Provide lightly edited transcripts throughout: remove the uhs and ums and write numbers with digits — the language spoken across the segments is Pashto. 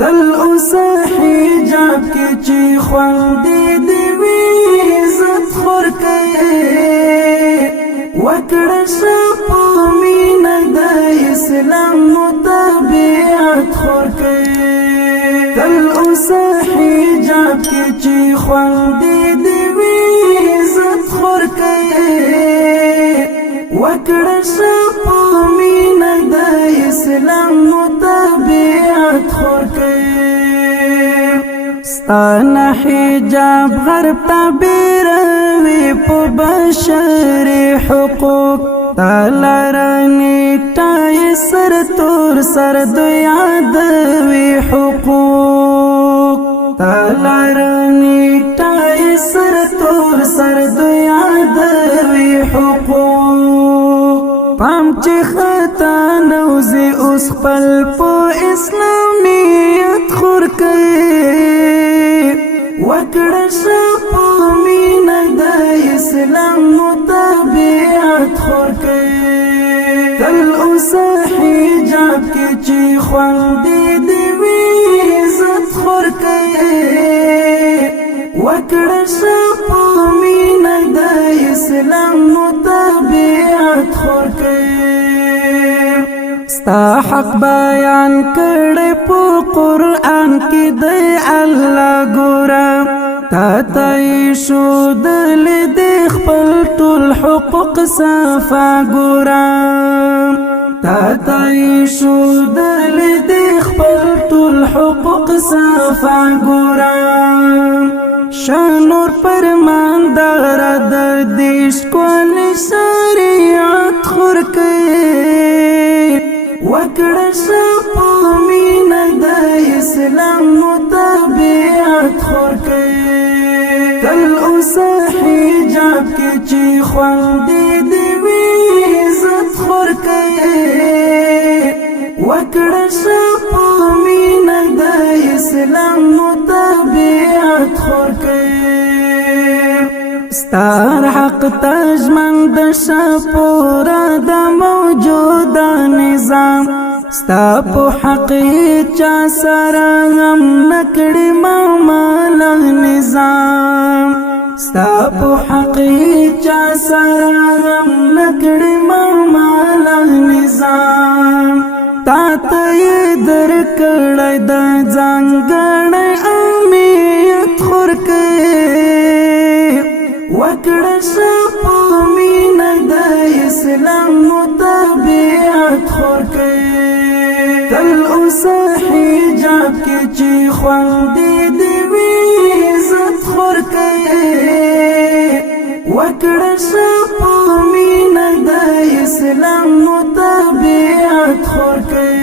تل اوسه حجاب کې چې خوندې دی وي عزت خور کوي وکړه شپه مینه د اسلام مطابقت خور کوي تل اوسه حجاب کې چې خوندې دی وي عزت خور کوي وکړه شپه مینه د اسلام مطابقت خور کوي ستانه حجاب غرب تعبیروي په بشر حقوق تلرنی ټای سر تور سر د یادوي حقوق تلرنی ټای سر تور سر د یادوي حقوق پام چې خطا نوزي اوس خپل په اسلامیت خور کوي وکړه شپه مینه د اسلام مطابقت خور کوي تل اوسه حجاب کې چې خوندې دی وي عزت خور کوي وکړه شپه مینه د اسلام مطابقت خور کوي ستا حق بیان کړي په قرآن کې دی الله ګورا تا تای شو دل دې خپل ټول حقوق صفا ګورا تا تای شو دل دې خپل ټول حقوق صفا ګورا شانور پرماندار د دیش کول شریعت خور کوي وکړه شپه مینه د اسلام مطابقت خور کوي تل اوسه حجاب کې چې خوندې دی وي عزت خور کوي وکړه شپه مینه د اسلام مطابقت خور کوي ستار حق تجمن د شپورا د موجوده نظام ستا په حق چا سره هم نکړي معامل نظام ستا په حق چا سره هم نکړي معامل نظام تا ته درکړی د ځانګړی امیت خور کوي وکړه شپه مینه د اسلام مطابقت خور کوي تل اوسه حجاب کې چې خوندې دی وي عزت خور کوي وکړه شپه مینه د اسلام مطابقت خور کوي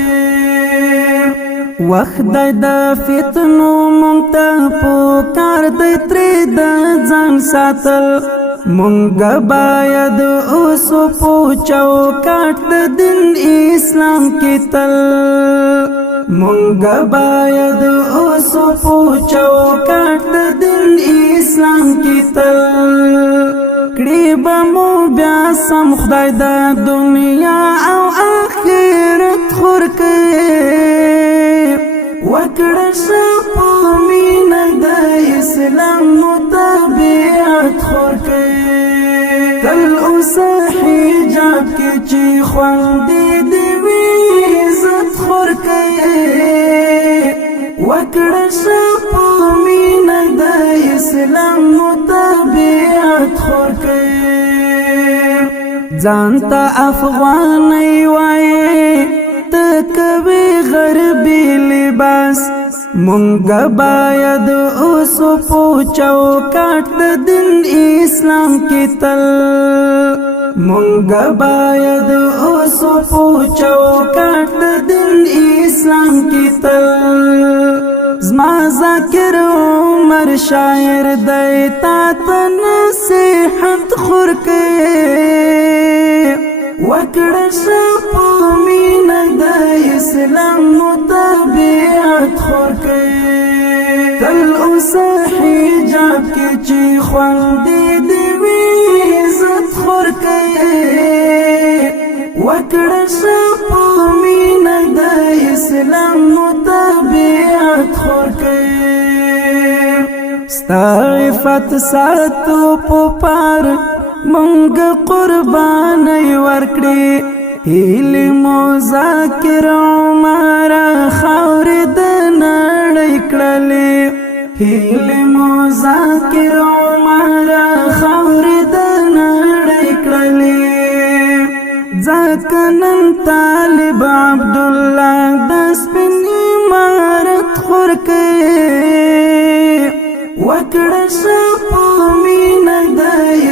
وخت د فتنو مونږ په کار د ترې د ځان ساتل مونږ باید اوس په چوکاټ د دین اسلام کې تل مونږ باید اوس په چوکاټ د دین اسلام کې تل کړي به مو بیا سم خدای د دنیا او آخرت خور کوي وکړه شپه مینه د اسلام مطابقت خور کوي تل اوسه حجاب کې چې خوندې دی وي عزت خور کوي وکړه شپه مینه د اسلام مطابقت خور کوي ځانته افغاني وایي ته کوي غربي لباس مونږ باید اوس په چوکاټ د دین اسلام کې تل مونږ باید اوس په چوکاټ د دین اسلام کې تل زما ذکر عمر شاعر دی تا ته نصیحت خور کوي وکړه شپه مینه د اسلام مطابقت خور کوي تل اوسه حجاب کې چې خوندې دی وي عزت خور کوي وکړه شپه مینه د اسلام مطابقت ستا عفت ساتو پپار منگ قربانی ورکڑی هیلی مو ذاکر عمارا خور دنڑی کڑلی هیلی مو ذاکر عمارا خور دنڑی کڑلی ځکنن طالب عبدالله د سپین امارت خور کړي وکړه شپو مینه د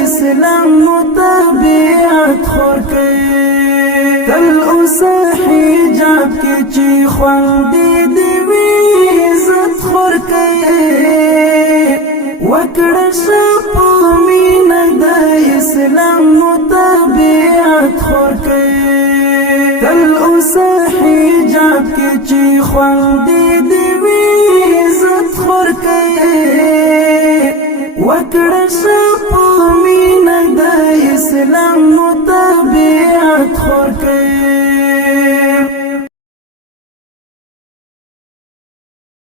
اسلام مطابعت خور کړي تل اوسه حجاب کې چې خوندې دی وي عزت خور کړي وکړه شپو مینه د اسلام مطابعت خور کړي تل اوسه حجاب کې چې خوندې دی وي عزت خور کړي وکړه شپو مینه د اسلام